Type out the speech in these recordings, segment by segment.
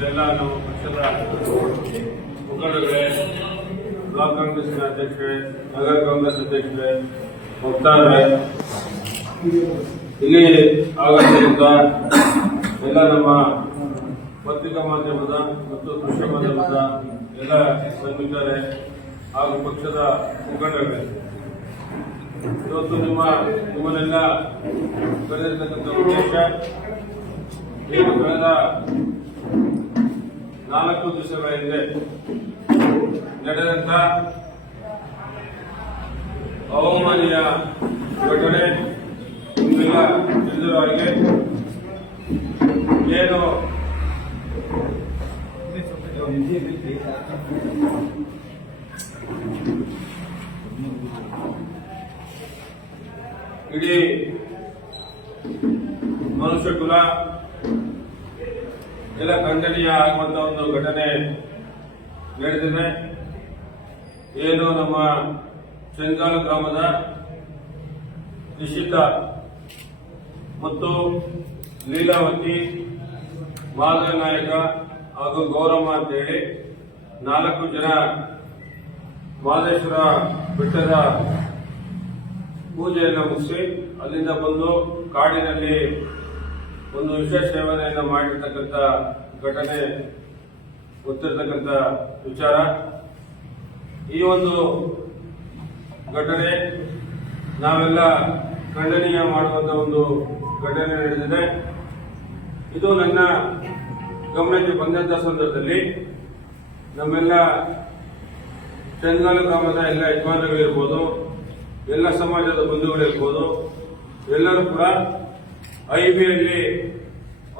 ಎಲ್ಲ ನಮ್ಮ ಪಕ್ಷದ ಮುಖಂಡಗಳೇ ಬ್ಲಾಕ್ ನಗರ ಕಾಂಗ್ರೆಸ್ ಅಧ್ಯಕ್ಷರೇ ವಕ್ತಾರರೇ ಇಲ್ಲಿ ಆಗಮಿಸಿದ ಎಲ್ಲ ನಮ್ಮ ಪತ್ರಿಕಾ ಮಾಧ್ಯಮದ ಮತ್ತು ದೃಶ್ಯ ಮಾಧ್ಯಮದ ಎಲ್ಲ ಸಂಘಟನೆ ಹಾಗೂ ಪಕ್ಷದ ಮುಖಂಡಗಳೇ ಇವತ್ತು ನಿಮ್ಮ ನಿಮ್ಮನ್ನೆಲ್ಲ ಉದ್ದೇಶ ಕಳೆದ ನಾಲ್ಕು ದಿವಸಗಳ ಹಿಂದೆ ನಡೆದಂತ ಅವಮಾನೀಯ ಘಟನೆ ನಿಮ್ಮೆಲ್ಲ ತಿಳಿದಿರುವವರಿಗೆ ಏನು? ಇಡೀ ಮನುಷ್ಯ ಕುಲ ಎಲ್ಲ ಖಂಡನೀಯ ಆಗುವಂತ ಒಂದು ಘಟನೆ ನಡೆದಿದೆ. ಏನು ನಮ್ಮ ಚೆಂಗಾಲ ಗ್ರಾಮದ ನಿಶ್ಚಿತ ಮತ್ತು ಲೀಲಾವತಿ ಮಾಧವ ನಾಯಕ ಹಾಗೂ ಗೌರಮ್ಮ ಅಂತೇಳಿ ನಾಲ್ಕು ಜನ ಮಾದೇಶ್ವರ ಬೆಟ್ಟದ ಪೂಜೆಯನ್ನು ಮುಗಿಸಿ ಅಲ್ಲಿಂದ ಬಂದು ಕಾಡಿನಲ್ಲಿ ಒಂದು ವಿಶೇಷ ಸೇವನೆಯನ್ನು ಮಾಡಿರ್ತಕ್ಕಂಥ ಘಟನೆ, ಗೊತ್ತಿರತಕ್ಕಂಥ ವಿಚಾರ. ಈ ಒಂದು ಘಟನೆ ನಾವೆಲ್ಲ ಖಂಡನೀಯ ಮಾಡುವಂತ ಒಂದು ಘಟನೆ ನಡೆದಿದೆ. ಇದು ನನ್ನ ಗಮನಕ್ಕೆ ಬಂದಂತ ಸಂದರ್ಭದಲ್ಲಿ ನಮ್ಮೆಲ್ಲ ಚಂದಗಾಲ ಗ್ರಾಮದ ಎಲ್ಲ ಯಜಮಾನರುಗಳಿರ್ಬೋದು ಎಲ್ಲ ಸಮಾಜದ ಬಂಧುಗಳಿರ್ಬೋದು ಎಲ್ಲರೂ ಕೂಡ ಐ ಬಿಯಲ್ಲಿ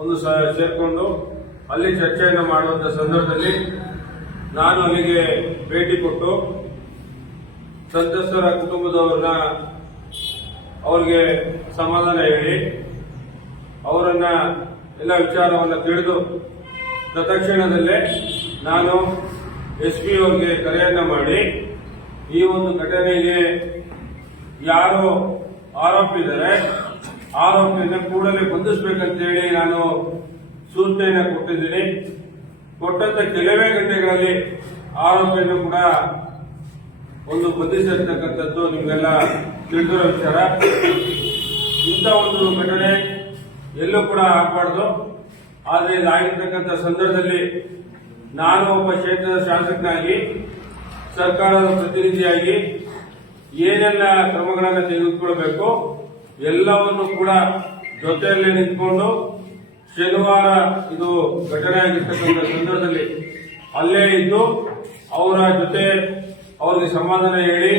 ಒಂದು ಸೇರಿಕೊಂಡು ಅಲ್ಲಿ ಚರ್ಚೆಯನ್ನು ಮಾಡುವಂತ ಸಂದರ್ಭದಲ್ಲಿ ನಾನು ಅಲ್ಲಿಗೆ ಭೇಟಿ ಕೊಟ್ಟು ಸಂತ್ರಸ್ತರ ಕುಟುಂಬದವ್ರನ್ನ ಅವ್ರಿಗೆ ಸಮಾಧಾನ ಹೇಳಿ, ಅವರನ್ನ ಎಲ್ಲ ವಿಚಾರವನ್ನ ತಿಳಿದು, ತತ್ಕ್ಷಣದಲ್ಲೇ ನಾನು ಎಸ್ ಪಿ ಅವ್ರಿಗೆ ಕರೆಯನ್ನ ಮಾಡಿ, ಈ ಒಂದು ಘಟನೆಗೆ ಯಾರು ಆರೋಪಿದ್ದಾರೆ ಆರೋಪಿಯನ್ನು ಕೂಡಲೇ ಬಂಧಿಸಬೇಕಂತೇಳಿ ನಾನು ಸೂಚನೆಯನ್ನು ಕೊಟ್ಟಿದ್ದೀನಿ. ಕೊಟ್ಟಂತ ಕೆಲವೇ ಗಂಟೆಗಳಲ್ಲಿ ಆರೋಪಿಯನ್ನು ಕೂಡ ಒಂದು ಬಂಧಿಸಿರ್ತಕ್ಕಂಥದ್ದು ನಿಮಗೆಲ್ಲ ತಿಳಿದಿರೋ ವಿಚಾರ. ಇಂಥ ಒಂದು ಘಟನೆ ಎಲ್ಲೂ ಕೂಡ ಆಗಬಾರ್ದು. ಆದರೆ ಇದಾಗಿರ್ತಕ್ಕಂಥ ಸಂದರ್ಭದಲ್ಲಿ ನಾನು ಒಬ್ಬ ಕ್ಷೇತ್ರದ ಶಾಸಕನಾಗಿ, ಸರ್ಕಾರದ ಪ್ರತಿನಿಧಿಯಾಗಿ ಏನೆಲ್ಲ ಕ್ರಮಗಳನ್ನು ತೆಗೆದುಕೊಳ್ಬೇಕು, ಎಲ್ಲವನ್ನು ಕೂಡ ಜೊತೆಯಲ್ಲೇ ನಿಂತ್ಕೊಂಡು ಶನಿವಾರ ಇದು ಘಟನೆ ಆಗಿರ್ತಕ್ಕಂಥ ಸಂದರ್ಭದಲ್ಲಿ ಅಲ್ಲೇ ಇದ್ದು ಅವರ ಜೊತೆ ಅವರಿಗೆ ಸಮಾಧಾನ ಹೇಳಿ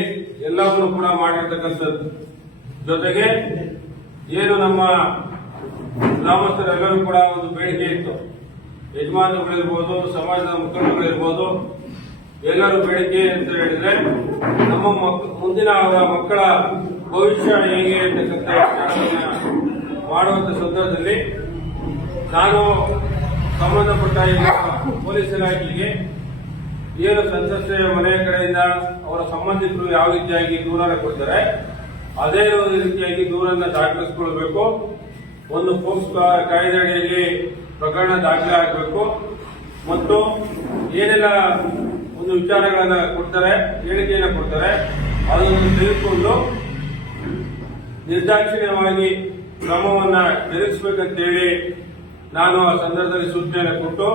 ಎಲ್ಲವನ್ನು ಕೂಡ ಮಾಡಿರ್ತಕ್ಕಂಥದ್ದು. ಜೊತೆಗೆ ಏನು ನಮ್ಮ ಗ್ರಾಮಸ್ಥರೆಲ್ಲರೂ ಕೂಡ ಒಂದು ಬೇಡಿಕೆ ಇತ್ತು. ಯಜಮಾನರುಗಳಿರ್ಬೋದು, ಸಮಾಜದ ಮುಖಂಡರುಗಳಿರ್ಬೋದು ಎಲ್ಲರೂ ಬೇಡಿಕೆ ಅಂತ ಹೇಳಿದ್ರೆ, ನಮ್ಮ ಮಕ್, ಮುಂದಿನ ಮಕ್ಕಳ ಭವಿಷ್ಯ ಹೇಗೆ ಅಂತಕ್ಕಂಥ ಮಾಡುವಂತ ಸಂದರ್ಭದಲ್ಲಿ ನಾನು ಸಂಬಂಧಪಟ್ಟ ಈಗ ಪೊಲೀಸ್ ಇಲಾಖೆಗೆ ಏನು ಸಂತ್ರಸ್ತೆಯ ಮನೆಯ ಕಡೆಯಿಂದ ಅವರ ಸಂಬಂಧಿಕರು ಯಾವ ರೀತಿಯಾಗಿ ದೂರನ್ನು ಕೊಡ್ತಾರೆ, ಅದೇ ರೀತಿಯಾಗಿ ದೂರನ್ನ ದಾಖಲಿಸಿಕೊಳ್ಬೇಕು, ಒಂದು ಪೋಕ್ಸ್ ಕಾಯ್ದೆ ಅಡಿಯಲ್ಲಿ ಪ್ರಕರಣ ದಾಖಲೆ ಆಗಬೇಕು ಮತ್ತು ಏನೆಲ್ಲ ಒಂದು ವಿಚಾರಗಳನ್ನ ಕೊಡ್ತಾರೆ, ಹೇಳಿಕೆಯನ್ನ ಕೊಡ್ತಾರೆ. ಅದನ್ನು ತೆಗೆದುಕೊಂಡು ನಿರ್ದಾಕ್ಷಿಣ್ಯವಾಗಿ ಕ್ರಮವನ್ನ ಜರುಗಿಸಬೇಕಂತೇಳಿ ನಾನು ಆ ಸಂದರ್ಭದಲ್ಲಿ ಸೂಚನೆಯನ್ನು ಕೊಟ್ಟು,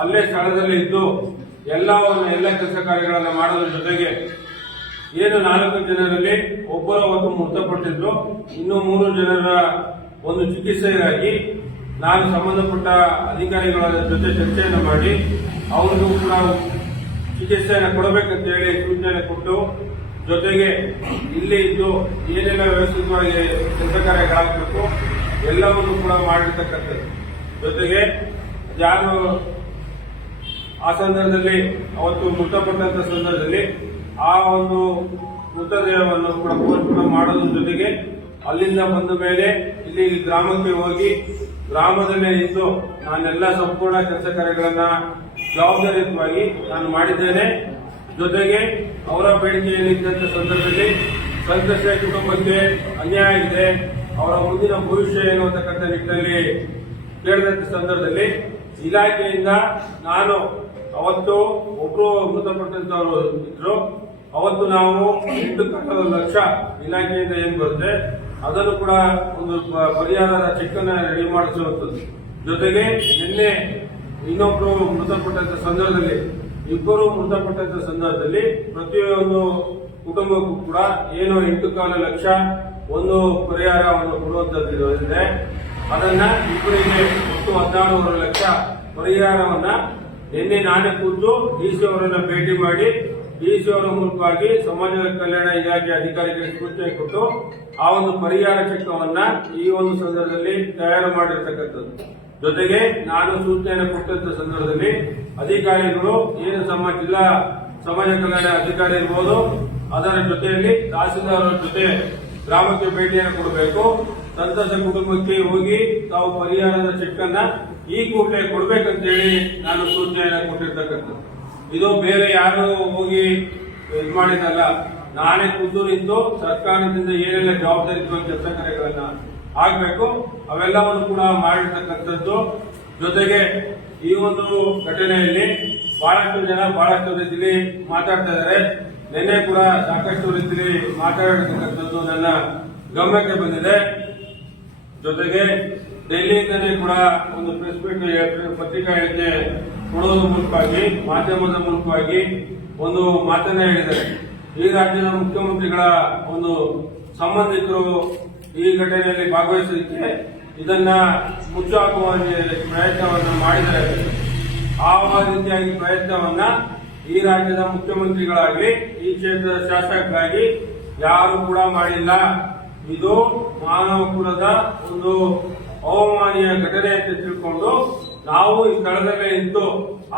ಅಲ್ಲೇ ಸ್ಥಳದಲ್ಲಿ ಇದ್ದು ಎಲ್ಲವನ್ನು ಎಲ್ಲ ಕೆಲಸ ಕಾರ್ಯಗಳನ್ನು ಮಾಡೋದ್ರ ಜೊತೆಗೆ ಏನು ನಾಲ್ಕು ಜನರಲ್ಲಿ ಒಬ್ಬರ ಒಂದು ಮೃತಪಟ್ಟಿದ್ರು ಇನ್ನು ಮೂರು ಜನರ ಒಂದು ಚಿಕಿತ್ಸೆಗಾಗಿ ನಾನು ಸಂಬಂಧಪಟ್ಟ ಅಧಿಕಾರಿಗಳ ಜೊತೆ ಚರ್ಚೆಯನ್ನು ಮಾಡಿ, ಅವರಿಗೂ ಕೂಡ ಚಿಕಿತ್ಸೆಯನ್ನು ಕೊಡಬೇಕಂತ ಹೇಳಿ ಸೂಚನೆ ಕೊಟ್ಟು, ಜೊತೆಗೆ ಇಲ್ಲಿ ಇದ್ದು ಏನೆಲ್ಲ ವ್ಯವಸ್ಥಿತವಾಗಿ ಕೆಲಸ ಕಾರ್ಯಗಳಾಗಬೇಕು ಎಲ್ಲವನ್ನು ಕೂಡ ಮಾಡಿರ್ತಕ್ಕಂಥದ್ದು. ಜೊತೆಗೆ ಯಾರು ಆ ಸಂದರ್ಭದಲ್ಲಿ, ಅವತ್ತು ಮೃತಪಟ್ಟಂತ ಸಂದರ್ಭದಲ್ಲಿ ಆ ಒಂದು ಮೃತದೇಹವನ್ನು ಕೂಡ ಪೋಸ್ಟ್ಮಾರ್ಟಂ ಮಾಡೋದ್ರ ಜೊತೆಗೆ ಅಲ್ಲಿಂದ ಬಂದ ಮೇಲೆ ಇಲ್ಲಿ ಗ್ರಾಮಕ್ಕೆ ಹೋಗಿ, ಗ್ರಾಮದಲ್ಲೇ ಇದ್ದು ನಾನೆಲ್ಲ ಸಂಪೂರ್ಣ ಕೆಲಸ ಕಾರ್ಯಗಳನ್ನ ಜವಾಬ್ದಾರಿಯುತವಾಗಿ ನಾನು ಮಾಡಿದ್ದೇನೆ. ಜೊತೆಗೆ ಅವರ ಬೇಡಿಕೆಯಲ್ಲಿದ್ದಂಥ ಸಂದರ್ಭದಲ್ಲಿ ಸಂಕಷ್ಟ ಕುಟುಂಬಕ್ಕೆ ಅನ್ಯಾಯ ಆಗಿದೆ ಅವರ ಮುಂದಿನ ಭವಿಷ್ಯ ಏನು ಅಂತಕ್ಕಂಥ ನಿಟ್ಟಿನಲ್ಲಿ ಕೇಳಿದಂತ ಸಂದರ್ಭದಲ್ಲಿ ಇಲಾಖೆಯಿಂದ ನಾನು ಅವತ್ತು ಒಬ್ರು ಮೃತಪಟ್ಟಂತವರು ಇದ್ರು. ಅವತ್ತು ನಾವು ಎಂಟು ಕಟ್ಟದ ಲಕ್ಷ ಇಲಾಖೆಯಿಂದ ಏನ್ ಬರುತ್ತೆ, ಅದನ್ನು ಕೂಡ ಒಂದು ಪರಿಹಾರದ ಚೆಕ್ ಅನ್ನ ರೆಡಿ ಮಾಡಿಸುವಂಥದ್ದು ಜೊತೆಗೆ ನಿನ್ನೆ ಇನ್ನೊಬ್ರು ಮೃತಪಟ್ಟಂತ ಸಂದರ್ಭದಲ್ಲಿ, ಇಬ್ಬರು ಮೃತಪಟ್ಟಂತ ಸಂದರ್ಭದಲ್ಲಿ ಪ್ರತಿಯೊಂದು ಕುಟುಂಬಕ್ಕೂ ಕೂಡ ಏನು ಎಂಟು ಕಾಲ ಲಕ್ಷ ಒಂದು ಪರಿಹಾರವನ್ನು ಕೊಡುವಂತದ್ದು ಇದೆ ಅದನ್ನ ಇಬ್ಬರಿಗೆ ಒಟ್ಟು ಹದಿನಾರೂವರೆ ಲಕ್ಷ ಪರಿಹಾರವನ್ನ ನಿನ್ನೆ ನಾನೇ ಕೂತು ಡಿ ಸಿ ಅವರನ್ನ ಭೇಟಿ ಮಾಡಿ ಡಿ ಸಿ ಅವರ ಮೂಲಕವಾಗಿ ಸಮಾಜ ಕಲ್ಯಾಣ ಇಲಾಖೆ ಅಧಿಕಾರಿಗಳಿಗೆ ಸೂಚನೆ ಕೊಟ್ಟು ಆ ಒಂದು ಪರಿಹಾರ ಚಕ್ರವನ್ನ ಈ ಒಂದು ಸಂದರ್ಭದಲ್ಲಿ ತಯಾರು ಮಾಡಿರ್ತಕ್ಕಂಥದ್ದು. ಜೊತೆಗೆ ನಾನು ಸೂಚನೆಯನ್ನು ಕೊಟ್ಟಂತ ಸಂದರ್ಭದಲ್ಲಿ ಅಧಿಕಾರಿಗಳು ಏನು ನಮ್ಮ ಜಿಲ್ಲಾ ಸಮಾಜ ಕಲ್ಯಾಣ ಅಧಿಕಾರಿ ಇರ್ಬೋದು, ಅದರ ಜೊತೆಯಲ್ಲಿ ತಹಸೀಲ್ದಾರ್ ಜೊತೆ ಗ್ರಾಮಕ್ಕೆ ಭೇಟಿಯನ್ನು ಕೊಡಬೇಕು. ಸಂತಸ ಕುಟುಂಬಕ್ಕೆ ಹೋಗಿ ತಾವು ಪರಿಹಾರದ ಚೆಕ್ ಅನ್ನ ಈ ಕೂಡಲೇ ಕೊಡ್ಬೇಕಂತೇಳಿ ನಾನು ಸೂಚನೆಯನ್ನು ಕೊಟ್ಟಿರ್ತಕ್ಕಂಥದ್ದು. ಇದು ಬೇರೆ ಯಾರು ಹೋಗಿ ಇದು ಮಾಡಿದಲ್ಲ ನಾನೇ ಖುದ್ದು ನಿಂತು ಸರ್ಕಾರದಿಂದ ಏನೆಲ್ಲ ಜವಾಬ್ದಾರಿ ಕೆಲಸ ಕಾರ್ಯಗಳನ್ನ ಆಗ್ಬೇಕು. ಅವೆಲ್ಲವನ್ನು ಕೂಡ ಮಾಡಿರ್ತಕ್ಕಂಥದ್ದು. ಜೊತೆಗೆ ಈ ಒಂದು ಘಟನೆಯಲ್ಲಿ ಬಹಳಷ್ಟು ಜನ ಬಹಳಷ್ಟು ರೀತಿಯಲ್ಲಿ ಮಾತಾಡ್ತಾ ಇದ್ದಾರೆ ನಿನ್ನೆ ಕೂಡ ಸಾಕಷ್ಟು ರೀತಿಯಲ್ಲಿ ಮಾತಾಡಿರ್ತಕ್ಕಂಥದ್ದು ನನ್ನ ಗಮನಕ್ಕೆ ಬಂದಿದೆ. ಜೊತೆಗೆ ಡೆಲ್ಲಿಯಿಂದಲೇ ಕೂಡ ಒಂದು ಪ್ರೆಸ್ ಮೀಟ್ ಪತ್ರಿಕಾ ಹೇಳಿಕೆ ಕೊಡೋದ್ರ ಮೂಲಕವಾಗಿ, ಮಾಧ್ಯಮದ ಮೂಲಕವಾಗಿ ಒಂದು ಮಾತನ್ನ ಹೇಳಿದ್ದಾರೆ. ಈ ರಾಜ್ಯದ ಮುಖ್ಯಮಂತ್ರಿಗಳ ಒಂದು ಸಂಬಂಧಿಕರು ಈ ಘಟನೆಯಲ್ಲಿ ಭಾಗವಹಿಸಲಿಕ್ಕೆ ಇದನ್ನ ಮುಚ್ಚಾಕುವ ಪ್ರಯತ್ನವನ್ನು ಮಾಡಿದ್ದಾರೆ ಆ ರೀತಿಯಾಗಿ ಪ್ರಯತ್ನವನ್ನ ಈ ರಾಜ್ಯದ ಮುಖ್ಯಮಂತ್ರಿಗಳಾಗಲಿ, ಈ ಕ್ಷೇತ್ರದ ಶಾಸಕರಾಗಿ ಯಾರು ಕೂಡ ಮಾಡಿಲ್ಲ. ಇದು ಮಾನವ ಕುಲದ ಒಂದು ಅವಮಾನಿಯ ಘಟನೆ ಅಂತ ತಿಳ್ಕೊಂಡು ನಾವು ಈ ಸ್ಥಳದಲ್ಲೇ ಇದ್ದು,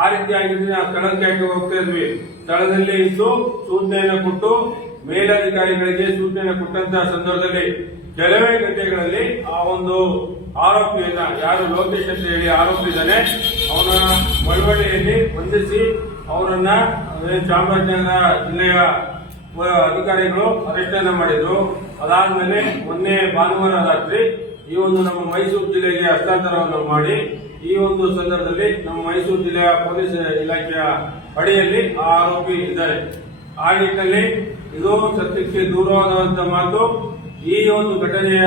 ಆ ರೀತಿಯಾಗಿ ನಾವು ಸ್ಥಳಕ್ಕೆ ಹೋಗ್ತಾ ಇದ್ವಿ. ಸ್ಥಳದಲ್ಲೇ ಇದ್ದು ಸೂಚನೆಯನ್ನು ಕೊಟ್ಟು ಮೇಲಧಿಕಾರಿಗಳಿಗೆ ಸೂಚನೆ ಕೊಟ್ಟಂತಹ ಸಂದರ್ಭದಲ್ಲಿ ಕೆಲವೇ ಗಂಟೆಗಳಲ್ಲಿ ಆ ಒಂದು ಆರೋಪಿಯನ್ನ ಯಾರು ಲೋಕೇಶ್ ಅಂತ ಹೇಳಿ ಆರೋಪಿ ಇದ್ದಾನೆ ಅವನ ಮಳವಳ್ಳಿಯಲ್ಲಿ ಬಂಧಿಸಿ ಅವರನ್ನ ಚಾಮರಾಜನಗರ ಜಿಲ್ಲೆಯ ಅಧಿಕಾರಿಗಳು ಅರೆಸ್ಟ್ ಅನ್ನ ಮಾಡಿದ್ರು. ಅದಾದ್ಮೇಲೆ ಮೊನ್ನೆ ಭಾನುವಾರ ರಾತ್ರಿ ಈ ಒಂದು ನಮ್ಮ ಮೈಸೂರು ಜಿಲ್ಲೆಗೆ ಹಸ್ತಾಂತರವನ್ನು ಮಾಡಿ, ಈ ಒಂದು ಸಂದರ್ಭದಲ್ಲಿ ನಮ್ಮ ಮೈಸೂರು ಜಿಲ್ಲೆಯ ಪೊಲೀಸ್ ಇಲಾಖೆಯ ಅಡಿಯಲ್ಲಿ ಆ ಆರೋಪಿ ಇದ್ದಾರೆ. ಆ ನಿಟ್ಟಿನಲ್ಲಿ ಇದು ಸತ್ಯಕ್ಕೆ ದೂರವಾದಂತ ಮಾತು ಈ ಒಂದು ಘಟನೆಯ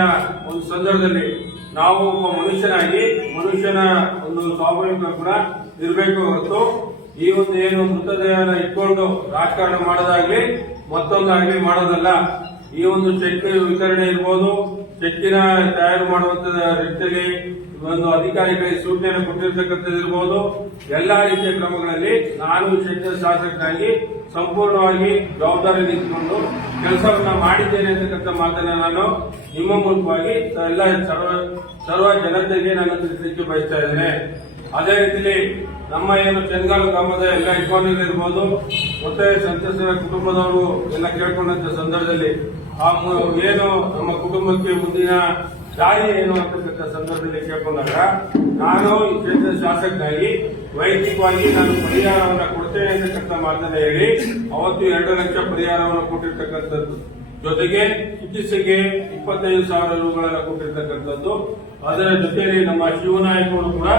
ಒಂದು ಸಂದರ್ಭದಲ್ಲಿ ನಾವು ಒಬ್ಬ ಮನುಷ್ಯನಾಗಿ ಮನುಷ್ಯನ ಒಂದು ಸ್ವಾಭಾವಿಕ ಕೂಡ ಇರಬೇಕು ಹೊರತು ಈ ಒಂದು ಏನು ಮೃತದೇಹನ ಇಟ್ಕೊಂಡು ರಾಜಕಾರಣ ಮಾಡೋದಾಗ್ಲಿ ಮತ್ತೊಂದಾಗ್ಲಿ ಮಾಡೋದಲ್ಲ. ಈ ಒಂದು ಚೆಕ್ ವಿತರಣೆ ಇರ್ಬೋದು. ಚೆಕ್ಕಿನ ತಯಾರು ಮಾಡುವಂತ ರೀತಿಯಲ್ಲಿ ಒಂದು ಅಧಿಕಾರಿಗಳಿಗೆ ಸೂಚನೆ ಕೊಟ್ಟಿರ್ತಕ್ಕಂಥದ್ದು ಇರ್ಬೋದು. ಎಲ್ಲಾ ರೀತಿಯ ಕ್ರಮಗಳಲ್ಲಿ ನಾನು ಈ ಕ್ಷೇತ್ರದ ಶಾಸಕರಾಗಿ ಸಂಪೂರ್ಣವಾಗಿ ಜವಾಬ್ದಾರಿ ನಿಂತುಕೊಂಡು ಕೆಲಸವನ್ನ ಮಾಡಿದ್ದೇನೆ ಅಂತಕ್ಕಂಥ ಮಾತನ್ನ ನಾನು ನಿಮ್ಮ ಮೂಲಕವಾಗಿ ಎಲ್ಲ ಸರ್ವ ಸರ್ವ ಜನತೆಗೆ ನಾನು ತಿಳಿಸಲಿಕ್ಕೆ ಬಯಸ್ತಾ ಇದ್ದೇನೆ. ಅದೇ ರೀತಿಯಲ್ಲಿ ನಮ್ಮ ಏನು ಚೆಂಗಾಲು ಗ್ರಾಮದ ಎಲ್ಲ ಇಕಾನಿಗಳು ಇರ್ಬೋದು, ಮತ್ತೆ ಸಂತಸರ ಕುಟುಂಬದವರು ಎಲ್ಲ ಕೇಳ್ಕೊಂಡಂತ ಸಂದರ್ಭದಲ್ಲಿ ಆ ಏನು ನಮ್ಮ ಕುಟುಂಬಕ್ಕೆ ಮುಂದಿನ ದಾರಿ ಏನು ಅಂತಕ್ಕಂಥ ಸಂದರ್ಭದಲ್ಲಿ ಕೇಳ್ಕೊಂಡಾಗ, ನಾನು ಈ ಕ್ಷೇತ್ರದ ಶಾಸಕನಾಗಿ, ವೈಯಕ್ತಿಕವಾಗಿ ನಾನು ಪರಿಹಾರವನ್ನು ಕೊಡ್ತೇನೆ ಅಂತಕ್ಕಂಥ ಮಾತನ್ನ ಹೇಳಿ, ಅವತ್ತು ಎರಡು ಲಕ್ಷ ಪರಿಹಾರವನ್ನು ಕೊಟ್ಟಿರ್ತಕ್ಕಂಥದ್ದು. ಜೊತೆಗೆ ಚಿಕಿತ್ಸೆಗೆ ಇಪ್ಪತ್ತೈದು ಸಾವಿರ ರೂಗಳನ್ನು ಕೊಟ್ಟಿರ್ತಕ್ಕಂಥದ್ದು. ಅದರ ಜೊತೆಯಲ್ಲಿ ನಮ್ಮ ಶಿವನಾಯಕರು ಕೂಡ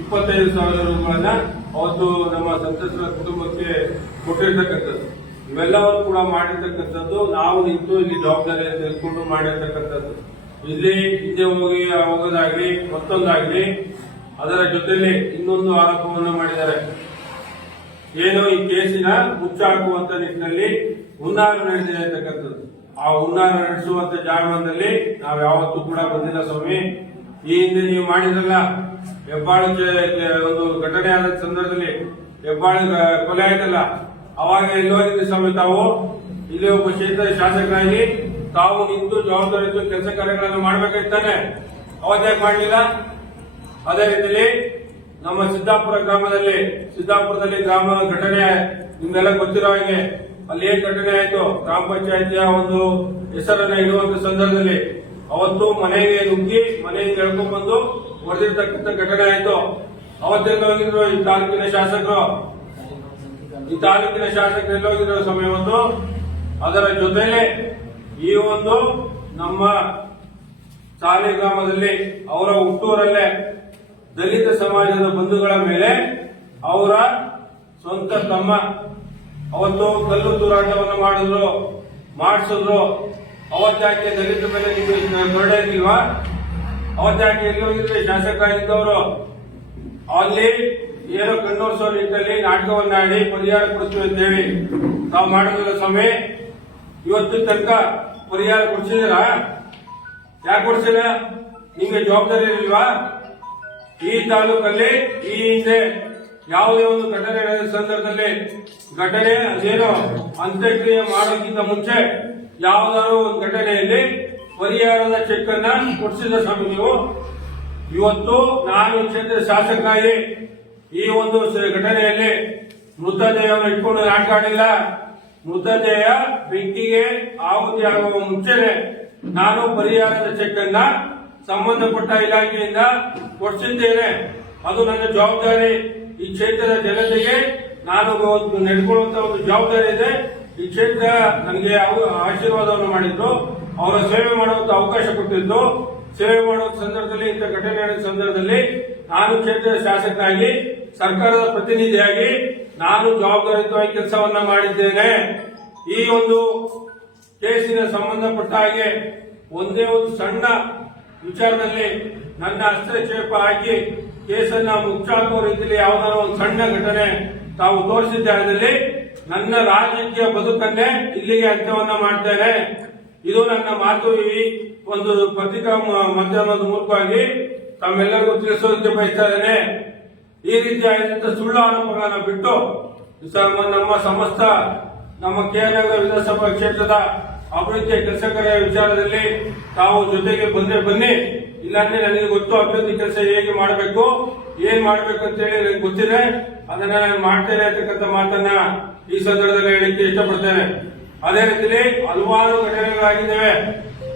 ಇಪ್ಪತ್ತೈದು ಸಾವಿರ ರೂಗಳನ್ನ ಅವತ್ತು ನಮ್ಮ ಸಂತ್ರಸ್ತರ ಕುಟುಂಬಕ್ಕೆ ಕೊಟ್ಟಿರ್ತಕ್ಕಂಥದ್ದು. ಇವೆಲ್ಲವನ್ನು ಕೂಡ ಮಾಡಿರ್ತಕ್ಕಂಥದ್ದು ನಾವು ನಿಂತು ಇಲ್ಲಿ ಜವಾಬ್ದಾರಿಯನ್ನು ತೆಗೆದುಕೊಂಡು ಮಾಡಿರ್ತಕ್ಕಂಥದ್ದು. ಇಲ್ಲಿ ಹಿಂದೆ ಹೋಗಿ ಹೋಗೋದಾಗ್ಲಿ, ಮತ್ತೊಂದಾಗ್ಲಿ, ಅದರ ಜೊತೆಲಿ ಇನ್ನೊಂದು ಆರೋಪವನ್ನು ಮಾಡಿದ್ದಾರೆ. ಏನು ಈ ಕೇಸಿನ ಮುಚ್ಚಾಕುವಂತ ನಿಟ್ಟಿನಲ್ಲಿ ಹುನ್ನಾರ ನಡೆದಿದೆ ಅಂತಕ್ಕಂಥದ್ದು. ಆ ಹುನ್ನಾರ ನಡೆಸುವಂತ ಜಾಗದಲ್ಲಿ ನಾವು ಯಾವತ್ತೂ ಕೂಡ ಬಂದಿಲ್ಲ ಸ್ವಾಮಿ. ಈ ಹಿಂದೆ ನೀವು ಮಾಡಿದ್ರಲ್ಲ, ಹೆಬ್ಬಾಳು ಒಂದು ಘಟನೆ ಆದ ಸಂದರ್ಭದಲ್ಲಿ ಹೆಬ್ಬಾಳು ಕೊಲೆ ಆಯ್ತಲ್ಲ, ಅವಾಗ ಎಲ್ಲೋ ಸ್ವಾಮಿ ತಾವು. ಇಲ್ಲಿ ಒಬ್ಬ ಕ್ಷೇತ್ರದ ಶಾಸಕರಾಗಿ ತಾವು ನಿಂತು ಜವಾಬ್ದಾರಿ ಕೆಲಸ ಕಾರ್ಯಗಳನ್ನು ಮಾಡಬೇಕಾಗ್ತಾನೆ ಅವತ್ತೇ ಮಾಡಲಿಲ್ಲ? ಅದೇ ರೀತಿಯಲ್ಲಿ ನಮ್ಮ ಸಿದ್ದಾಪುರ ಗ್ರಾಮದಲ್ಲಿ, ಸಿದ್ದಾಪುರದಲ್ಲಿ ಗ್ರಾಮ ಘಟನೆ, ನಿಮ್ಗೆಲ್ಲ ಗೊತ್ತಿರೋ ಹಾಗೆ ಅಲ್ಲಿ ಏನ್ ಘಟನೆ ಆಯ್ತು? ಗ್ರಾಮ ಪಂಚಾಯತಿಯ ಒಂದು ಹೆಸರನ್ನ ಇಡುವಂತ ಸಂದರ್ಭದಲ್ಲಿ ಅವತ್ತು ಮನೆಗೆ ನುಗ್ಗಿ, ಮನೆಯಿಂದ ಎಳ್ಕೊಂಡ್ ಬಂದು ಘಟನೆ ಆಯ್ತು. ಅವತ್ತೆಲ್ಲ ಹೋಗಿದ್ರು? ಈ ತಾಲೂಕಿನ ಶಾಸಕರು. ಈ ತಾಲೂಕಿನ ಶಾಸಕರು ಹೋಗಿದ್ರು ಸಮಯ ಅದರ ಜೊತೆಲೆ ಈ ಒಂದು ನಮ್ಮ ಸಾಲಿ ಗ್ರಾಮದಲ್ಲಿ ಅವರ ಹುಟ್ಟೂರಲ್ಲೇ ದಲಿತ ಸಮಾಜದ ಬಂಧುಗಳ ಮೇಲೆ ಅವರ ಸ್ವಂತ ತಮ್ಮ ಅವತ್ತು ಕಲ್ಲು ತೂರಾಟವನ್ನು ಮಾಡಿದ್ರು, ಮಾಡಿಸಿದ್ರು. ಅವತ್ತಾಕೆ ದಲಿತ ಮೇಲೆ ನಿಮಗೆ ದೊಡ್ಡ ಇರ್ಲಿಲ್ವಾ? ಅವತ್ತಾಕೆ ಎಲ್ಲೋಗಿದ್ರೆ ಶಾಸಕ ಇದ್ದವರು ಅಲ್ಲಿ ಏನೋ ಕಣ್ಣೋರ್ಸೋ ನಿಟ್ಟಲ್ಲಿ ನಾಟಕವನ್ನಾಡಿ ಪರಿಹಾರ ಕೊಡ್ತೀವಿ ಅಂತ ಹೇಳಿ ತಾವು ಮಾಡಿದ್ರೆ ಸ್ವಾಮಿ. ಇವತ್ತು ತನಕ ಪರಿಹಾರ ಕೊಡ್ಸಿದಿರ ಯಾಕೆ ಕೊಡ್ಸಿಲ್ಲ? ನಿಮ್ಗೆ ಜವಾಬ್ದಾರಿ ಇರಲಿಲ್ವಾ? ಈ ತಾಲೂಕಲ್ಲಿ, ಈ ಹಿಂದೆ ಯಾವುದೇ ಒಂದು ಘಟನೆ ನಡೆದ ಸಂದರ್ಭದಲ್ಲಿ ಘಟನೆ ಅದೇನೋ ಅಂತ್ಯಕ್ರಿಯೆ ಮಾಡೋಕ್ಕಿಂತ ಮುಂಚೆ ಯಾವುದಾದ್ರು ಒಂದು ಘಟನೆಯಲ್ಲಿ ಪರಿಹಾರದ ಚೆಕ್ ಅನ್ನ ಕೊಡಿಸಿದ ಸ್ವಾಮಿ ನೀವು? ಇವತ್ತು ನಾನು ಕ್ಷೇತ್ರ ಶಾಸಕನಾಗಿ ಈ ಒಂದು ಘಟನೆಯಲ್ಲಿ ಮೃತದೇಹವನ್ನು ಇಟ್ಕೊಂಡು ನಾಟಕ ಮೃತದೇಹ ಬೆಂಕಿಗೆ ಆಹುತಿ ಆಗುವ ಮುಂಚೆನೆ ನಾನು ಪರಿಹಾರದ ಚೆಕ್ ಅನ್ನ ಸಂಬಂಧಪಟ್ಟ ಇಲಾಖೆಯಿಂದ ಕೊಡಿಸಿದ್ದೇನೆ. ಅದು ನನ್ನ ಜವಾಬ್ದಾರಿ. ಈ ಕ್ಷೇತ್ರದ ಜನತೆಗೆ ನಾನು ಒಂದು ನಡೆದುಕೊಳ್ಳುವಂತ ಒಂದು ಜವಾಬ್ದಾರಿ ಇದೆ. ಈ ಕ್ಷೇತ್ರ ನನಗೆ ಆಶೀರ್ವಾದವನ್ನು ಮಾಡಿದ್ದು ಅವರ ಸೇವೆ ಮಾಡುವಂತ ಅವಕಾಶ ಕೊಟ್ಟಿದ್ದು ಸೇವೆ ಮಾಡುವ ಸಂದರ್ಭದಲ್ಲಿ, ಇಂಥ ಘಟನೆ ನಡೆದ ಸಂದರ್ಭದಲ್ಲಿ ನಾನು ಕ್ಷೇತ್ರದ ಶಾಸಕನಾಗಿ, ಸರ್ಕಾರದ ಪ್ರತಿನಿಧಿಯಾಗಿ ನಾನು ಜವಾಬ್ದಾರಿಯುತವಾಗಿ ಕೆಲಸವನ್ನ ಮಾಡಿದ್ದೇನೆ. ಈ ಒಂದು ಕೇಸಿನ ಸಂಬಂಧಪಟ್ಟ ಹಾಗೆ ಒಂದೇ ಒಂದು ಸಣ್ಣ ವಿಚಾರದಲ್ಲಿ ನನ್ನ ಹಸ್ತಕ್ಷೇಪ ಹಾಕಿ ಕೇಸನ್ನ ಮುಚ್ಚಾಕುವ ರೀತಿಯಲ್ಲಿ ಯಾವುದಾದ್ರು ಒಂದು ಸಣ್ಣ ಘಟನೆ ತಾವು ತೋರಿಸಿದ್ದಾದಲ್ಲಿ ನನ್ನ ರಾಜಕೀಯ ಬದುಕನ್ನೇ ಇಲ್ಲಿಗೆ ಅಂತ್ಯವನ್ನ ಮಾಡ್ತೇನೆ. ಇದು ನನ್ನ ಮಾತು ಒಂದು ಪತ್ರಿಕಾ ಮಾಧ್ಯಮದ ಮೂಲಕವಾಗಿ ತಮ್ಮೆಲ್ಲರಿಗೂ ತಿಳಿಸೋದಕ್ಕೆ ಬಯಸ್ತಾ ಇದ್ದೇನೆ. ಈ ರೀತಿಯಾದಂತಹ ಸುಳ್ಳು ಆರೋಪಗಳನ್ನು ಬಿಟ್ಟು ನಮ್ಮ ಸಮಸ್ತ, ನಮ್ಮ ಕೆನಗರ ವಿಧಾನಸಭಾ ಕ್ಷೇತ್ರದ ಅಭಿವೃದ್ಧಿಯ ಕೆಲಸಕರ ವಿಚಾರದಲ್ಲಿ ತಾವು ಜೊತೆಗೆ ಬಂದ್ರೆ ಬನ್ನಿ. ಇಲ್ಲಾಂದ್ರೆ ನನಗೆ ಗೊತ್ತು ಅಭಿವೃದ್ಧಿ ಕೆಲಸ ಹೇಗೆ ಮಾಡಬೇಕು, ಏನ್ ಮಾಡಬೇಕು ಅಂತ ಹೇಳಿ ನನಗೆ ಗೊತ್ತಿದೆ. ಅದನ್ನ ನಾನು ಮಾಡ್ತೇನೆ ಅಂತಕ್ಕಂಥ ಮಾತನ್ನ ಈ ಸಂದರ್ಭದಲ್ಲಿ ಹೇಳಿಕೆ ಇಷ್ಟಪಡ್ತೇನೆ. ಅದೇ ರೀತಿಯಲ್ಲಿ ಹಲವಾರು ಘಟನೆಗಳಾಗಿದ್ದಾವೆ.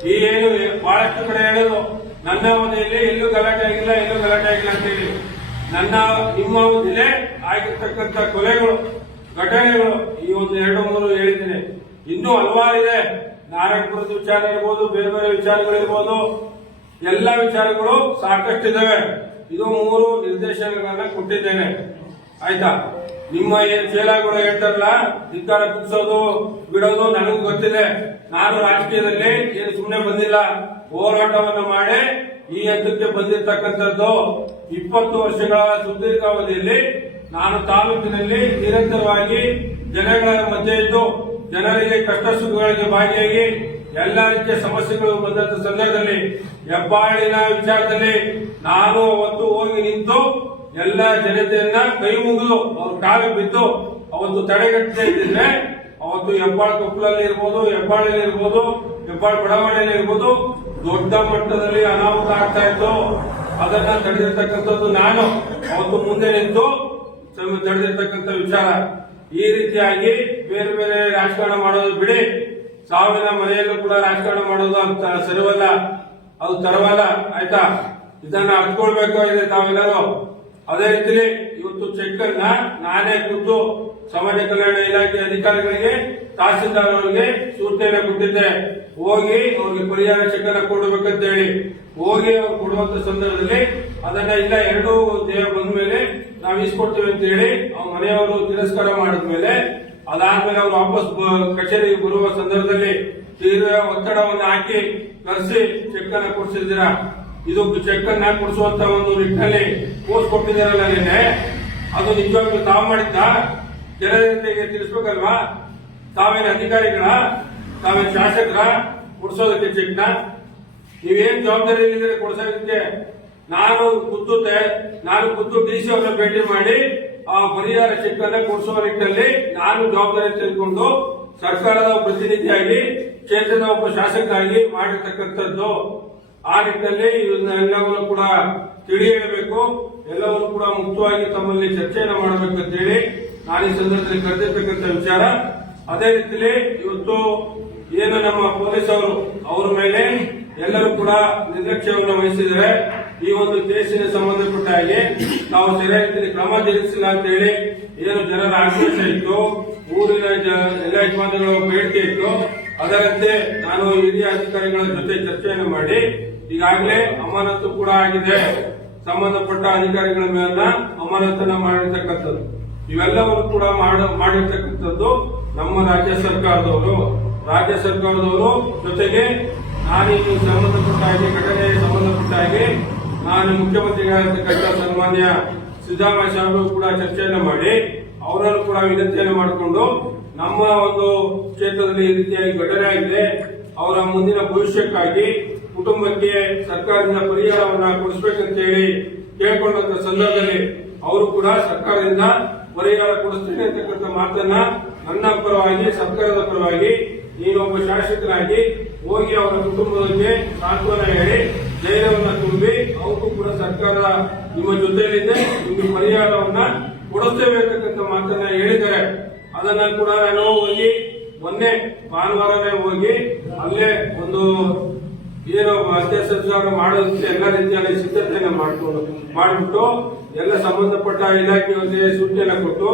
ಈ ಏನು, ಬಹಳಷ್ಟು ಕಡೆ ಹೇಳೋದು, ನನ್ನ ಮನೆಯಲ್ಲಿ ಎಲ್ಲೂ ಗಲಾಟೆ ಆಗಿಲ್ಲ ಎಲ್ಲೂ ಗಲಾಟೆ ಆಗಿಲ್ಲ ಅಂತ ಹೇಳಿ ನನ್ನ, ನಿಮ್ಮ ಜಿಲ್ಲೆ ಆಗಿರ್ತಕ್ಕಂಥ ಕೊಲೆಗಳು, ಘಟನೆಗಳು, ಈ ಒಂದು ಎರಡು ಮೂರು ಹೇಳಿದ್ದೀನಿ. ಇನ್ನೂ ಹಲವಾರಿದೆ ನಾರಾಯಣಪುರದ ವಿಚಾರ ಇರ್ಬೋದು, ಬೇರೆ ಬೇರೆ ವಿಚಾರಗಳಿರ್ಬೋದು ಎಲ್ಲ ವಿಚಾರಗಳು ಸಾಕಷ್ಟು ಸಾಕಷ್ಟಿದ್ದಾವೆ ಇದು ಮೂರು ನಿರ್ದೇಶನಗಳನ್ನ ಕೊಟ್ಟಿದ್ದೇನೆ. ಆಯ್ತಾ? ನಿಮ್ಮ ಏನ್ ಚೇಲಾಗಳು ಹೇಳ್ತಾರಲ್ಲ, ಧಿಕ್ಕಾರ ಕುಗ್ಸೋದು ಬಿಡೋದು ನನಗೂ ಗೊತ್ತಿದೆ. ನಾನು ರಾಜಕೀಯದಲ್ಲಿ ಏನು ಸುಮ್ಮನೆ ಬಂದಿಲ್ಲ. ಹೋರಾಟವನ್ನು ಮಾಡಿ ಈ ಹಂತಕ್ಕೆ ಬಂದಿರತಕ್ಕಂಥದ್ದು ಇಪ್ಪತ್ತು ವರ್ಷಗಳ ಸುದೀರ್ಘಾವಧಿಯಲ್ಲಿ ನಾನು ತಾಲೂಕಿನಲ್ಲಿ ನಿರಂತರವಾಗಿ ಜನಗಳ ಮಧ್ಯೆ ಇದ್ದು ಜನರಿಗೆ ಕಷ್ಟ ಸುಖಗಳಿಗೆ ಭಾಗಿಯಾಗಿ ಎಲ್ಲ ರೀತಿಯ ಸಮಸ್ಯೆಗಳು ಬಂದಂತ ಸಂದರ್ಭದಲ್ಲಿ ಹೆಬ್ಬಾಳಿನ ವಿಚಾರದಲ್ಲಿ ನಾನು ಅವತ್ತು ಹೋಗಿ ನಿಂತು ಎಲ್ಲ ಜನತೆಯನ್ನ ಕೈ ಮುಗಿದು ಅವ್ರ ಕಾಲು ಬಿದ್ದು ಅವತ್ತು ತಡೆಗಟ್ಟದೆ ಇದ್ದಿದ್ರೆ ಅವತ್ತು ಹೆಬ್ಬಾಳ ಕೊಪ್ಪಲಲ್ಲಿ ಇರ್ಬೋದು, ಹೆಬ್ಬಾಳಲ್ಲಿ ಇರ್ಬೋದು, ಹೆಬ್ಬಾಳ ಬಡಾವಣೆಯಲ್ಲಿ ಇರ್ಬೋದು ದೊಡ್ಡ ಮಟ್ಟದಲ್ಲಿ ಅನಾಹುತ ಆಗ್ತಾ ಇತ್ತು. ಅದನ್ನ ತಡೆದಿರ್ತಕ್ಕಂಥದ್ದು ನಾನು. ಅವತ್ತು ಮುಂದೆ ನಿಂತು ತಡೆದಿರ್ತಕ್ಕಂಥ ವಿಚಾರ. ಈ ರೀತಿಯಾಗಿ ಬೇರೆ ಬೇರೆ ರಾಜಕಾರಣ ಮಾಡೋದು ಬಿಡಿ. ಸಾವಿನ ಮನೆಯಲ್ಲೂ ಕೂಡ ರಾಜಕಾರಣ ಮಾಡೋದು ಅಂತ ಸರಿವಲ್ಲ. ಅದು ತರವಲ್ಲ ಆಯ್ತಾ? ಇದನ್ನ ಅರ್ಥಕೊಳ್ಬೇಕಾಗಿದೆ ತಾವೆಲ್ಲರೂ? ಅದೇ ರೀತಿ ಇವತ್ತು ಚೆಕ್ ಅನ್ನ ನಾನೇ ಖುದ್ದು ಸಮಾಜ ಕಲ್ಯಾಣ ಇಲಾಖೆ ಅಧಿಕಾರಿಗಳಿಗೆ, ತಹಸೀಲ್ದಾರ್ ಅವರಿಗೆ ಸೂಚನೆ ಕೊಟ್ಟಿದ್ದೆ. ಹೋಗಿ ಅವ್ರಿಗೆ ಪರಿಹಾರ ಚೆಕ್ ಅನ್ನ ಕೊಡಬೇಕಂತ ಹೇಳಿ ಹೋಗಿ ಅವ್ರು ಕೊಡುವಂತ ಸಂದರ್ಭದಲ್ಲಿ ಅದನ್ನ ಇಲ್ಲ ಎರಡು ದೇಹ ಬಂದ ಮೇಲೆ ನಾವು ಇಸ್ಕೊಡ್ತೀವಿ ಅಂತ ಹೇಳಿ ಅವ್ರ ಮನೆಯವರು ತಿರಸ್ಕಾರ ಮಾಡಿದ್ಮೇಲೆ ಅದಾದ್ಮೇಲೆ ಅವ್ರು ವಾಪಸ್ ಕಚೇರಿಗೆ ಬರುವ ಸಂದರ್ಭದಲ್ಲಿ ತೀವ್ರ ಒತ್ತಡವನ್ನು ಹಾಕಿ ಕರೆಸಿ ಚೆಕ್ ಅನ್ನ ಕೊಡಿಸಿದ್ದೀರಾ? ಇದು ಚೆಕ್ ಅನ್ನ ಕೊಡಿಸುವಂತ ಒಂದು ನಿಟ್ಟಿನಲ್ಲಿ ಪೋಸ್ಟ್ ಕೊಟ್ಟಿದ್ದಾರಲ್ಲ ನಿನ್ನೆ. ಅದು ನಿಜವಾಗ್ಲೂ ತಾವು ಮಾಡಿದ್ದ? ಜನರಿಗೆ ತಿಳಿಸ್ಬೇಕಲ್ವಾ? ತಾವೇನು ಅಧಿಕಾರಿಗಳ? ತಾವೇನು ಶಾಸಕರ ಕೊಡ್ಸೋದಕ್ಕೆ ಚೆಕ್ನ ಜವಾಬ್ದಾರಿ ಇಲ್ಲಿದ್ರೆ ಕೊಡ್ಸೋದಕ್ಕೆ? ನಾನು ಖುದ್ದು ನಾನು ಖುದ್ದು ಡಿ ಸಿ ಅವರನ್ನ ಭೇಟಿ ಮಾಡಿ ಆ ಪರಿಹಾರ ಚೆಕ್ ಅನ್ನ ಕೊಡಿಸುವ ನಿಟ್ಟಿನಲ್ಲಿ ನಾನು ಜವಾಬ್ದಾರಿ ತೆಗೆದುಕೊಂಡು ಸರ್ಕಾರದ ಪ್ರತಿನಿಧಿಯಾಗಿ ಕ್ಷೇತ್ರದ ಒಬ್ಬ ಶಾಸಕರಾಗಿ ಮಾಡಿರ್ತಕ್ಕಂಥದ್ದು. ಆ ನಿಟ್ಟಿನಲ್ಲಿ ಇದನ್ನೆಲ್ಲವನ್ನು ಕೂಡ ತಿಳಿ ಹೇಳಬೇಕು ಎಲ್ಲವನ್ನು ಕೂಡ ಮುಕ್ತವಾಗಿ ತಮ್ಮಲ್ಲಿ ಚರ್ಚೆಯನ್ನು ಹೇಳಿ ನಾನು ಈ ಸಂದರ್ಭದಲ್ಲಿ ಕರೆದಿರ್ತಕ್ಕಂಥ ವಿಚಾರ. ಅದೇ ರೀತಿಯಲ್ಲಿ ಇವತ್ತು ಏನು ನಮ್ಮ ಪೊಲೀಸರು? ಅವರು ಮೇಲೆ ಎಲ್ಲರೂ ಕೂಡ ನಿರ್ಲಕ್ಷ್ಯವನ್ನು ವಹಿಸಿದರೆ ಈ ಒಂದು ಕೇಸಿನ ಸಂಬಂಧಪಟ್ಟ ಹಾಗೆ ನಾವು ಸರಿಯಾಗಿ ಕ್ರಮ ಜರುಗಿಸಿಲ್ಲ ಅಂತ ಹೇಳಿ ಏನು ಜನರ ಆಕ್ರೋಶ ಇತ್ತು, ಊರಿನ ಎಲ್ಲ ಯಜಮಾನಗಳ ಬೇಡಿಕೆ ಇತ್ತು. ಅದರಂತೆ ನಾನು ಹಿರಿಯ ಅಧಿಕಾರಿಗಳ ಜೊತೆ ಚರ್ಚೆಯನ್ನು ಮಾಡಿ, ಈಗಾಗಲೇ ಅಮಾನತು ಕೂಡ ಆಗಿದೆ. ಸಂಬಂಧಪಟ್ಟ ಅಧಿಕಾರಿಗಳ ಮೇಲೆ ಅಮಾನತನ್ನ ಮಾಡಿರ್ತಕ್ಕಂಥದ್ದು. ಇವೆಲ್ಲವನ್ನು ಕೂಡ ಮಾಡ- ಮಾಡಿರ್ತಕ್ಕಂಥದ್ದು ನಮ್ಮ ರಾಜ್ಯ ಸರ್ಕಾರದವರು. ರಾಜ್ಯ ಸರ್ಕಾರದವರು ಜೊತೆಗೆ ನಾನು ಈ ಸಂಬಂಧಪಟ್ಟ ಹಾಗೆ ಘಟನೆಗೆ ಸಂಬಂಧಪಟ್ಟ ಹಾಗೆ ನಾನು ಮುಖ್ಯಮಂತ್ರಿಗಳಾಗಿರ್ತಕ್ಕಂಥ ಸನ್ಮಾನ್ಯ ಸಿದ್ದರಾಮಯ್ಯ ಸಾಹೇಬರು ಕೂಡ ಚರ್ಚೆಯನ್ನು ಮಾಡಿ ಅವರನ್ನು ಕೂಡ ವಿನಂತಿಯನ್ನು ಮಾಡಿಕೊಂಡು ನಮ್ಮ ಒಂದು ಕ್ಷೇತ್ರದಲ್ಲಿ ಈ ರೀತಿಯಾಗಿ ಘಟನೆ ಆಗಿದೆ. ಅವರ ಮುಂದಿನ ಭವಿಷ್ಯಕ್ಕಾಗಿ ಕುಟುಂಬಕ್ಕೆ ಸರ್ಕಾರದಿಂದ ಪರಿಹಾರವನ್ನು ಕೊಡಿಸಬೇಕಂತ ಹೇಳಿ ಕೇಳಿಕೊಂಡಂತ ಸಂದರ್ಭದಲ್ಲಿ ಅವರು ಕೂಡ ಸರ್ಕಾರದಿಂದ ಪರಿಹಾರ ಕೊಡಿಸ್ತೇನೆ ಅಂತಕ್ಕಂಥ ಮಾತನ್ನ ನನ್ನ ಪರವಾಗಿ, ಸರ್ಕಾರದ ಪರವಾಗಿ ನೀನೊಬ್ಬ ಶಾಸಕನಾಗಿ ಹೋಗಿ ಅವರ ಕುಟುಂಬದಲ್ಲಿ ಸಾಂತ್ವನ ಹೇಳಿ ಧೈರ್ಯವನ್ನ ತುಂಬಿ, ಅವಕ್ಕೂ ಕೂಡ ಸರ್ಕಾರ ನಿಮ್ಮ ಜೊತೆಯಲ್ಲಿದೆ, ನಿಮಗೆ ಪರಿಹಾರವನ್ನ ಅಂತಕ್ಕಂಥ ಮಾತನ್ನ ಹೇಳಿದ್ದಾರೆ. ಅದನ್ನ ಕೂಡ ನಾನು ಹೋಗಿ, ಮೊನ್ನೆ ಭಾನುವಾರವೇ ಹೋಗಿ ಅಲ್ಲೇ ಒಂದು ಏನು ಸಂಸ್ಕಾರ ಮಾಡೋದಕ್ಕೆ ಎಲ್ಲ ರೀತಿಯಲ್ಲಿ ಸಿದ್ಧತೆಯನ್ನು ಮಾಡಿಕೊಂಡು, ಮಾಡಿಬಿಟ್ಟು ಎಲ್ಲ ಸಂಬಂಧಪಟ್ಟ ಇಲಾಖೆಯವರಿಗೆ ಸೂಚನೆ ಕೊಟ್ಟು,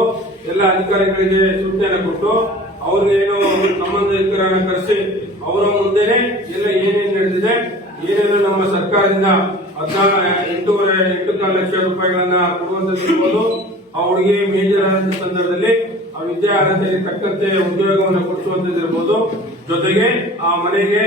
ಎಲ್ಲ ಅಧಿಕಾರಿಗಳಿಗೆ ಸೂಚನೆ ಕೊಟ್ಟು ಅವ್ರಿಗೆ ಏನು ಸಂಬಂಧಿಕರನ್ನ ಕರೆಸಿ, ಅವರ ಮುಂದೆನೆ ಎಲ್ಲ ಏನೇನು ನಡೆದಿದೆ ಏನೇನು ನಮ್ಮ ಸರ್ಕಾರದಿಂದ ಹದಿನಾರು, ಎಂಟೂವರೆ ಎಂಟು ಲಕ್ಷ ರೂಪಾಯಿಗಳನ್ನ ಕೊಡುವಂತದ್ದು ಆ ಹುಡುಗಿ ಮೇಜರ್ ಆದಂತ ಸಂದರ್ಭದಲ್ಲಿ ಆ ವಿದ್ಯಾರ್ಹತೆಗೆ ತಕ್ಕಂತೆ ಉದ್ಯೋಗವನ್ನು ಕೊಡಿಸುವಂತದ್ದಿರ್ಬೋದು ಜೊತೆಗೆ ಆ ಮನೆಗೆ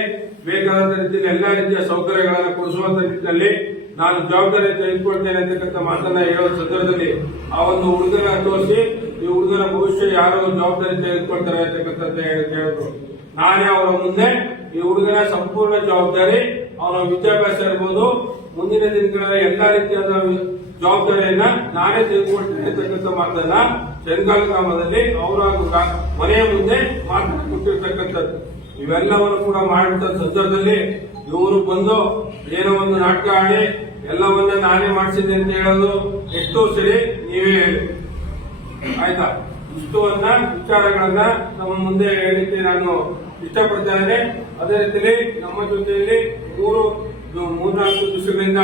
ಬೇಕಾದಂತ ರೀತಿಯಲ್ಲಿ ಎಲ್ಲಾ ರೀತಿಯ ಸೌಕರ್ಯಗಳನ್ನು ಕೊಡಿಸುವಂತ ನಿಟ್ಟಿನಲ್ಲಿ ನಾನು ಜವಾಬ್ದಾರಿ ತೆಗೆದುಕೊಳ್ತೇನೆ ಅಂತಕ್ಕಂಥ ಮಾತನ್ನ ಹೇಳುವ ಸಂದರ್ಭದಲ್ಲಿ ಆ ಒಂದು ಹುಡುಗನ ತೋರಿಸಿ ಈ ಹುಡುಗನ ಭವಿಷ್ಯ ಯಾರು ಜವಾಬ್ದಾರಿ ತೆಗೆದುಕೊಳ್ತಾರೆ ಅಂತಕ್ಕಂಥದ್ದು ಹೇಳಿದ್ರು ನಾನೇ ಅವರ ಮುಂದೆ, ಈ ಹುಡುಗನ ಸಂಪೂರ್ಣ ಜವಾಬ್ದಾರಿ ಅವರ ವಿದ್ಯಾಭ್ಯಾಸ ಇರ್ಬೋದು. ಮುಂದಿನ ದಿನಗಳ ಎಲ್ಲಾ ರೀತಿಯಾದ ಜವಾಬ್ದಾರಿಯನ್ನ ನಾನೇ ತೆಗೆದುಕೊಳ್ತೇನೆ ಅಂತಕ್ಕಂಥ ಮಾತನ್ನ ಚೆಂಗಾಲ್ ಗ್ರಾಮದಲ್ಲಿ ಅವರ ಮನೆಯ ಮುಂದೆ ಮಾತನ್ನ ಕೊಟ್ಟಿರ್ತಕ್ಕಂಥದ್ದು ಇವೆಲ್ಲವನ್ನು ಕೂಡ ಮಾಡಿದ ಸಂದರ್ಭದಲ್ಲಿ ಇವರು ಬಂದು ಏನೋ ಒಂದು ನಾಟಕ ಆಡಿ ಎಲ್ಲವನ್ನ ನಾನೇ ಮಾಡಿಸಿದ್ದೆ ಅಂತ ಹೇಳೋದು ಎಷ್ಟು ಸರಿ ನೀವೇ ಹೇಳಿ. ಆಯ್ತಾ? ಇಷ್ಟುವನ್ನ ವಿಚಾರಗಳನ್ನ ನಮ್ಮ ಮುಂದೆ ಹೇಳಿಕ್ಕೆ ನಾನು ಇಷ್ಟಪಡ್ತೇನೆ. ಅದೇ ರೀತಿಯಲ್ಲಿ ನಮ್ಮ ಜೊತೆಯಲ್ಲಿ ಮೂರು ಮೂರ್ನಾಲ್ಕು ದಿವಸಗಳಿಂದ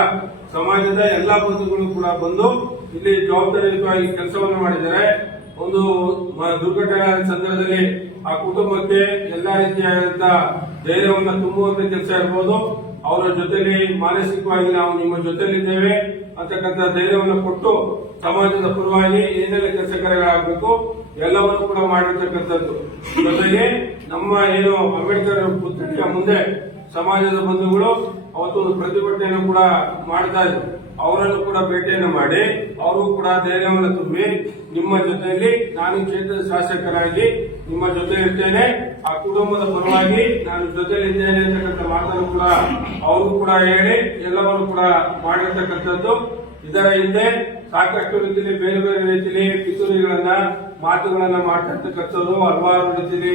ಸಮಾಜದ ಎಲ್ಲಾ ಬಂಧುಗಳು ಕೂಡ ಬಂದು ಇಲ್ಲಿ ಜವಾಬ್ದಾರಿಯುತವಾಗಿ ಕೆಲಸವನ್ನು ಮಾಡಿದ್ದಾರೆ. ಒಂದು ದುರ್ಘಟನೆ ಸಂದರ್ಭದಲ್ಲಿ ಆ ಕುಟುಂಬಕ್ಕೆ ಎಲ್ಲಾ ರೀತಿಯಾದಂತ ಧೈರ್ಯವನ್ನು ತುಂಬುವಂತ ಕೆಲಸ ಇರ್ಬೋದು. ಅವರ ಜೊತೆಯಲ್ಲಿ ಮಾನಸಿಕವಾಗಿ ನಾವು ನಿಮ್ಮ ಜೊತೆಲಿದ್ದೇವೆ. ಅಂತಕ್ಕಂಥ ಧೈರ್ಯವನ್ನು ಕೊಟ್ಟು ಸಮಾಜದ ಪರವಾಗಿ ಏನೆಲ್ಲ ಕೆಲಸ ಕಾರ್ಯಗಳಾಗಬೇಕು, ಎಲ್ಲವನ್ನು ಕೂಡ ಮಾಡಿರ್ತಕ್ಕಂಥದ್ದು. ಜೊತೆಗೆ ನಮ್ಮ ಏನು ಅಂಬೇಡ್ಕರ್ ಪುಸ್ತಕ ಮುಂದೆ ಸಮಾಜದ ಬಂಧುಗಳು ಅವತ್ತು ಪ್ರತಿಭಟನೆಯನ್ನು ಕೂಡ ಮಾಡ್ತಾ ಇದ್ರು. ಅವರನ್ನು ಕೂಡ ಭೇಟಿಯನ್ನು ಮಾಡಿ ಅವರು ಕೂಡ ಧೈರ್ಯವನ್ನು ತುಂಬಿ, ನಿಮ್ಮ ಜೊತೆಯಲ್ಲಿ ನಾನು ಕ್ಷೇತ್ರದ ಶಾಸಕರಾಗಿ ನಿಮ್ಮ ಜೊತೆ ಇರ್ತೇನೆ. ಆ ಕುಟುಂಬದ ಪರವಾಗಿ ನಾನು ಜೊತೆಲಿದ್ದೇನೆ ಅಂತಕ್ಕಂಥ ಮಾತನ್ನು ಕೂಡ ಅವರು ಕೂಡ ಹೇಳಿ, ಎಲ್ಲವನ್ನು ಕೂಡ ಮಾಡಿರ್ತಕ್ಕಂಥದ್ದು. ಇದರ ಹಿಂದೆ ಸಾಕಷ್ಟು ರೀತಿಯಲ್ಲಿ ಬೇರೆ ಬೇರೆ ರೀತಿಯಲ್ಲಿ ಪಿತೂರಿಗಳನ್ನ ಮಾತುಗಳನ್ನ ಮಾಡ್ತಿರ್ತಕ್ಕಂಥದ್ದು ಹಲವಾರು ರೀತಿಯಲ್ಲಿ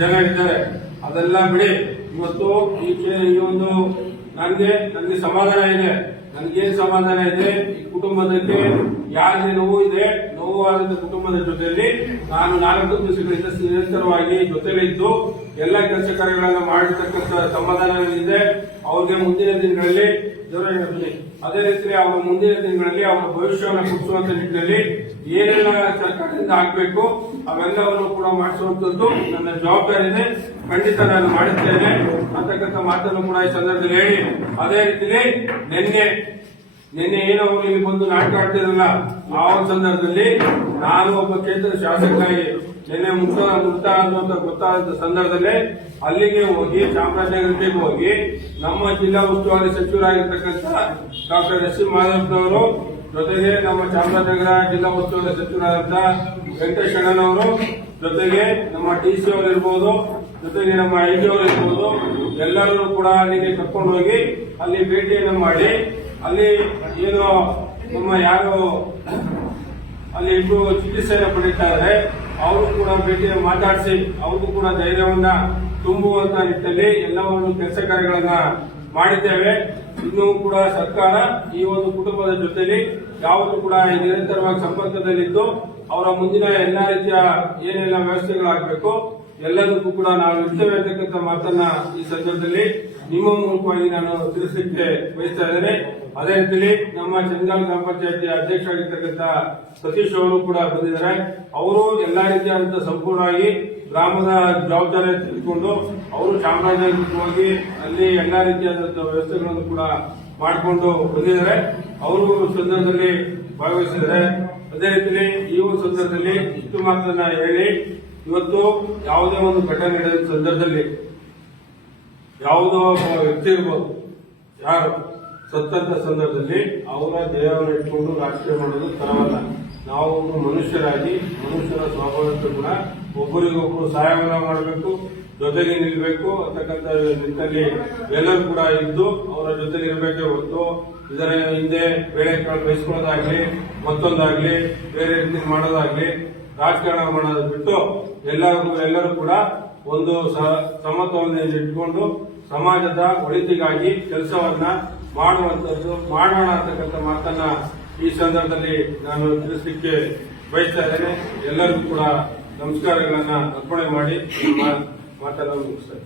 ಜನ ಇದ್ದಾರೆ ಅದೆಲ್ಲ ಬಿಡಿ. ಇವತ್ತು ಈ ಒಂದು ನನಗೆ ನನಗೆ ಸಮಾಧಾನ ಇದೆ. ನನಗೇನು ಸಮಾಧಾನ ಇದೆ? ಈ ಕುಟುಂಬದಲ್ಲಿ ಯಾರಿಗೆ ನೋವು ಇದೆ? ನೋವಾದಂತ ಕುಟುಂಬದ ಜೊತೆಯಲ್ಲಿ ನಾನು ನಾಲ್ಕು ದಿವಸಗಳಿಂದ ನಿರಂತರವಾಗಿ ಜೊತೆಲಿದ್ದು ಎಲ್ಲ ಕೆಲಸ ಕಾರ್ಯಗಳನ್ನು ಮಾಡಿರ್ತಕ್ಕಂಥ ಸಮಾಧಾನಗಳಿದೆ ಅವ್ರಿಗೆ ಮುಂದಿನ ದಿನಗಳಲ್ಲಿ. ಅದೇ ರೀತಿ ಅವರ ಮುಂದಿನ ದಿನಗಳಲ್ಲಿ ಅವರ ಭವಿಷ್ಯವನ್ನು ಕುಡಿಸುವಂತ ನಿಟ್ಟಿನಲ್ಲಿ ಏನೆಲ್ಲ ಸರ್ಕಾರದಿಂದ ಆಗ್ಬೇಕು, ಅವೆಲ್ಲವನ್ನು ಕೂಡ ಮಾಡಿಸುವಂತದ್ದು ನನ್ನ ಜವಾಬ್ದಾರಿ ಇದೆ ಖಂಡಿತ ನಾನು ಮಾಡುತ್ತೇನೆ ಅಂತಕ್ಕಂಥ ಮಾತನ್ನು ಕೂಡ ಈ ಸಂದರ್ಭದಲ್ಲಿ ಹೇಳಿ, ಅದೇ ರೀತಿಯಲ್ಲಿ ನಿನ್ನೆ ನಿನ್ನೆ ಏನು ಇಲ್ಲಿ ಬಂದು ನಾಟಕ ಆಡ್ತಿರಲ್ಲ ಆ ಸಂದರ್ಭದಲ್ಲಿ ನಾನು ಒಬ್ಬ ಕೇಂದ್ರ ಶಾಸಕನಾಗಿ ನಿನ್ನೆ ಮುಕ್ತ ಮುಕ್ತ ಅನ್ನುವಂತ ಗೊತ್ತಾದ ಸಂದರ್ಭದಲ್ಲಿ ಅಲ್ಲಿಗೆ ಹೋಗಿ ಚಾಮರಾಜನಗರಕ್ಕೆ ಹೋಗಿ ನಮ್ಮ ಜಿಲ್ಲಾ ಉಸ್ತುವಾರಿ ಸಚಿವರಾಗಿರ್ತಕ್ಕಂಥ ಡಾಕ್ಟರ್ ಎಸ್ ಸಿ ಮಾಧವನವರು, ಜೊತೆಗೆ ನಮ್ಮ ಚಾಮರಾಜನಗರ ಜಿಲ್ಲಾ ಉಸ್ತುವಾರಿ ಸಚಿವರಾದಂತಹ ವೆಂಕಟೇಶ್ ಅಣ್ಣನವರು ಜೊತೆಗೆ ನಮ್ಮ ಡಿ ಸಿ ಅವರು ಇರ್ಬೋದು, ಜೊತೆಗೆ ನಮ್ಮ ಐ ಜಿ ಅವರು ಇರ್ಬೋದು, ಎಲ್ಲರೂ ಕೂಡ ಅಲ್ಲಿಗೆ ಕರ್ಕೊಂಡು ಹೋಗಿ ಅಲ್ಲಿ ಭೇಟಿಯನ್ನು ಮಾಡಿ ಅಲ್ಲಿ ಏನು ನಮ್ಮ ಯಾರು ಅಲ್ಲಿ ಇಬ್ಬರು ಚಿಕಿತ್ಸೆಯನ್ನು ಪಡೀತಾ ಅವರು ಕೂಡ ಭೇಟಿ ಮಾತಾಡಿಸಿ, ಅವ್ರಿಗೂ ಕೂಡ ಧೈರ್ಯವನ್ನ ತುಂಬುವಂತ ನಿಟ್ಟಿನಲ್ಲಿ ಎಲ್ಲವನ್ನು ಕೆಲಸ ಕಾರ್ಯಗಳನ್ನ ಮಾಡಿದ್ದೇವೆ. ಇನ್ನೂ ಕೂಡ ಸರ್ಕಾರ ಈ ಒಂದು ಕುಟುಂಬದ ಜೊತೆಲಿ ಯಾವತ್ತೂ ಕೂಡ ನಿರಂತರವಾಗಿ ಸಂಪರ್ಕದಲ್ಲಿದ್ದು, ಅವರ ಮುಂದಿನ ಎಲ್ಲ ರೀತಿಯ ಏನೆಲ್ಲ ವ್ಯವಸ್ಥೆಗಳಾಗಬೇಕು, ಎಲ್ಲದಕ್ಕೂ ಕೂಡ ನಾವು ಇರ್ತೇವೆ ಅಂತಕ್ಕಂಥ ಮಾತನ್ನ ಈ ಸಂದರ್ಭದಲ್ಲಿ ನಿಮ್ಮ ಮೂಲಕವಾಗಿ ನಾನು ತಿಳಿಸಲಿಕ್ಕೆ ಬಯಸ್ತಾ ಇದ್ದೇನೆ. ಅದೇ ರೀತಿಯಲ್ಲಿ ನಮ್ಮ ಚಂದ್ರಾಲ್ ಗ್ರಾಮ ಪಂಚಾಯತಿ ಅಧ್ಯಕ್ಷರಾಗಿರ್ತಕ್ಕಂಥ ಸತೀಶ್ ಅವರು ಕೂಡ ಬಂದಿದ್ದಾರೆ. ಅವರು ಎಲ್ಲಾ ರೀತಿಯಾದಂತಹ ಸಂಪೂರ್ಣವಾಗಿ ಗ್ರಾಮದ ಜವಾಬ್ದಾರಿ ತೆಗೆದುಕೊಂಡು ಅವರು ಚಾಮರಾಜನಗರವಾಗಿ ಅಲ್ಲಿ ಎಲ್ಲಾ ರೀತಿಯಾದಂತಹ ವ್ಯವಸ್ಥೆಗಳನ್ನು ಕೂಡ ಮಾಡಿಕೊಂಡು ಬಂದಿದ್ದಾರೆ. ಅವರು ಸಂದರ್ಭದಲ್ಲಿ ಭಾಗವಹಿಸಿದ್ದಾರೆ. ಅದೇ ರೀತಿಯಲ್ಲಿ ಈ ಒಂದು ಸಂದರ್ಭದಲ್ಲಿ ಇಷ್ಟು ಮಾತನ್ನ ಹೇಳಿ, ಇವತ್ತು ಯಾವುದೇ ಒಂದು ಘಟನೆ ನಡೆದ ಸಂದರ್ಭದಲ್ಲಿ ಯಾವುದೋ ಒಬ್ಬ ವ್ಯಕ್ತಿ ಇರ್ಬೋದು. ಯಾರು? ಸತ್ತಂತ ಸಂದರ್ಭದಲ್ಲಿ ಅವರ ದೇಹವನ್ನು ಇಟ್ಕೊಂಡು ರಾಜಕೀಯ ಮಾಡೋದು ತರವಲ್ಲ. ನಾವು ಮನುಷ್ಯರಾಗಿ, ಮನುಷ್ಯರ ಸ್ವಾಭಾವಿಕ ಕೂಡ ಒಬ್ಬರಿಗೊಬ್ಬರು ಸಹಾಯವನ್ನ ಮಾಡಬೇಕು, ಜೊತೆಗೆ ನಿಲ್ಬೇಕು. ಅಂತಕ್ಕಂಥ ನಿಂತಲ್ಲಿ ಎಲ್ಲರೂ ಕೂಡ ಇದ್ದು ಅವರ ಜೊತೆಗೆ ಇರಬೇಕೇ ಹೊರತು ಇದರ ಹಿಂದೆ ಬೇರೆ ಕಾಳು ಬಯಸ್ಕೊಳ್ಳೋದಾಗ್ಲಿ, ಮತ್ತೊಂದಾಗ್ಲಿ, ಬೇರೆ ರೀತಿ ಮಾಡೋದಾಗ್ಲಿ, ರಾಜಕಾರಣ ಮಾಡೋದು ಬಿಟ್ಟು ಎಲ್ಲರಿಗೂ ಎಲ್ಲರೂ ಕೂಡ ಒಂದು ಸಮತೋಲನೆಯಲ್ಲಿ ಇಟ್ಕೊಂಡು ಸಮಾಜದ ಒಳಿತಿಗಾಗಿ ಕೆಲಸವನ್ನ ಮಾಡುವಂತದ್ದು, ಮಾಡೋಣ ಅಂತಕ್ಕಂಥ ಮಾತನ್ನ ಈ ಸಂದರ್ಭದಲ್ಲಿ ನಾನು ತಿಳಿಸಲಿಕ್ಕೆ ಬಯಸ್ತಾ ಇದ್ದೇನೆ. ಎಲ್ಲರಿಗೂ ಕೂಡ ನಮಸ್ಕಾರಗಳನ್ನ ಅರ್ಪಣೆ ಮಾಡಿ, ಮಾತನ್ನು ಮುಗಿಸ್ತೇನೆ